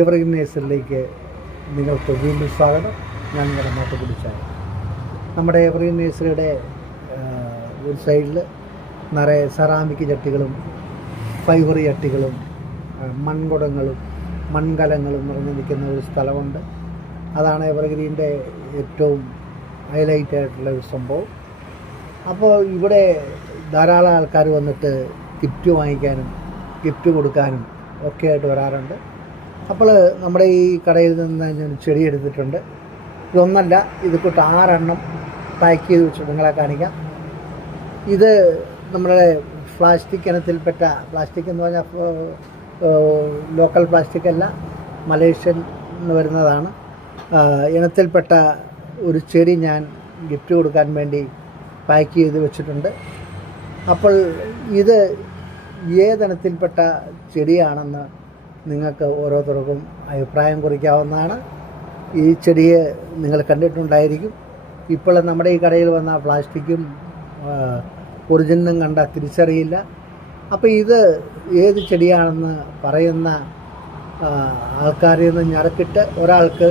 Evergreen നേഴ്സറിയിലേക്ക് നിങ്ങൾക്ക് വീണ്ടും സ്വാഗതം. ഞാൻ നിങ്ങളുടെ മാട്ടുപിടിച്ചാണ്. നമ്മുടെ എവർഗ്രീൻ നേഴ്സറിയുടെ ഒരു സൈഡിൽ നിറയെ സെറാമിക് ചട്ടികളും ഫൈബർ ചട്ടികളും മൺകുടങ്ങളും മൺകലങ്ങളും നിറഞ്ഞു നിൽക്കുന്ന ഒരു സ്ഥലമുണ്ട്. അതാണ് എവർഗ്രീൻ്റെ ഏറ്റവും ഹൈലൈറ്റ് ആയിട്ടുള്ള ഒരു സംഭവം. അപ്പോൾ ഇവിടെ ധാരാളം ആൾക്കാർ വന്നിട്ട് ഗിഫ്റ്റ് വാങ്ങിക്കാനും ഗിഫ്റ്റ് കൊടുക്കാനും ഒക്കെ ആയിട്ട് വരാറുണ്ട്. അപ്പോൾ നമ്മുടെ ഈ കടയിൽ നിന്ന് ഞാൻ ചെടി എടുത്തിട്ടുണ്ട്. ഇതൊന്നല്ല, ഇത് കൂട്ട് 6 എണ്ണം പാക്ക് ചെയ്ത് വെച്ച് നിങ്ങളെ കാണിക്കാം. ഇത് നമ്മുടെ പ്ലാസ്റ്റിക് ഇനത്തിൽപ്പെട്ട, പ്ലാസ്റ്റിക് എന്ന് പറഞ്ഞാൽ ലോക്കൽ പ്ലാസ്റ്റിക് അല്ല, മലേഷ്യൻ എന്ന് വരുന്നതാണ് ഇനത്തിൽപ്പെട്ട ഒരു ചെടി ഞാൻ ഗിഫ്റ്റ് കൊടുക്കാൻ വേണ്ടി പാക്ക് ചെയ്ത് വെച്ചിട്ടുണ്ട്. അപ്പോൾ ഇത് ഏതിനത്തിൽപ്പെട്ട ചെടിയാണെന്ന് നിങ്ങൾക്ക് ഓരോരുത്തർക്കും അഭിപ്രായം കുറിക്കാവുന്നതാണ്. ഈ ചെടിയെ നിങ്ങൾ കണ്ടിട്ടുണ്ടായിരിക്കും. ഇപ്പോൾ നമ്മുടെ ഈ കടയിൽ വന്ന പ്ലാസ്റ്റിക്കും ഒറിജിനലും കണ്ട തിരിച്ചറിയില്ല. അപ്പോൾ ഇത് ഏത് ചെടിയാണെന്ന് പറയുന്ന ആൾക്കാരിൽ നിന്ന് ഞറക്കിട്ട് ഒരാൾക്ക്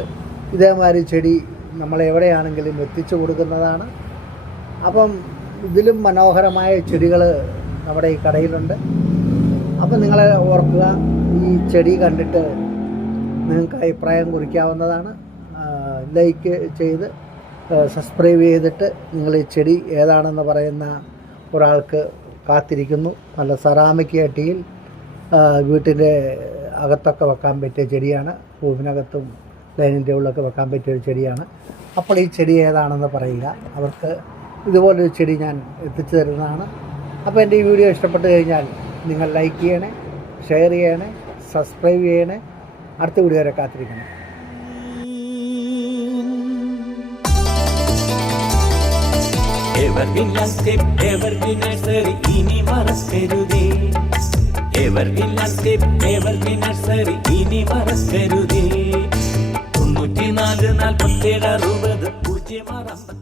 ഇതേമാതിരി ചെടി നമ്മളെവിടെയാണെങ്കിലും എത്തിച്ചു കൊടുക്കുന്നതാണ്. അപ്പം ഇതിലും മനോഹരമായ ചെടികൾ നമ്മുടെ ഈ കടയിലുണ്ട്. അപ്പം നിങ്ങളെ ഓർക്കുക, ഈ ചെടി കണ്ടിട്ട് നിങ്ങൾക്ക് അഭിപ്രായം കുറിക്കാവുന്നതാണ്. ലൈക്ക് ചെയ്ത് സബ്സ്ക്രൈബ് ചെയ്തിട്ട് നിങ്ങൾ ഈ ചെടി ഏതാണെന്ന് പറയുന്ന ഒരാൾക്ക് കാത്തിരിക്കുന്നു. നല്ല സെറാമിക് ചട്ടിയിൽ വീട്ടിൻ്റെ അകത്തൊക്കെ വെക്കാൻ പറ്റിയ ചെടിയാണ്. റൂമിനകത്തും ഡൈനിങ് ടേബിളിലൊക്കെ വെക്കാൻ പറ്റിയ ഒരു ചെടിയാണ്. അപ്പോൾ ഈ ചെടി ഏതാണെന്ന് പറയുക. അവർക്ക് ഇതുപോലൊരു ചെടി ഞാൻ എത്തിച്ചു തരുന്നതാണ്. അപ്പോൾ എൻ്റെ ഈ വീഡിയോ ഇഷ്ടപ്പെട്ട് കഴിഞ്ഞാൽ നിങ്ങൾ ലൈക്ക് ചെയ്യണേ, ഷെയർ ചെയ്യണേ, സബ്സ്ക്രൈബ് ചെയ്യണേ. അടുത്ത വീഡിയോ വരെ കാത്തിരിക്കണം. എവർഗ്രീൻ ലാൻഡ്സ്കേപ്പ്, എവർഗ്രീൻ നഴ്സറി ഇനി മറക്കരുതേ. എവർഗ്രീൻ ലാൻഡ്സ്കേപ്പ്, എവർഗ്രീൻ നഴ്സറി ഇനി മറക്കരുതേ. 94 47 60 0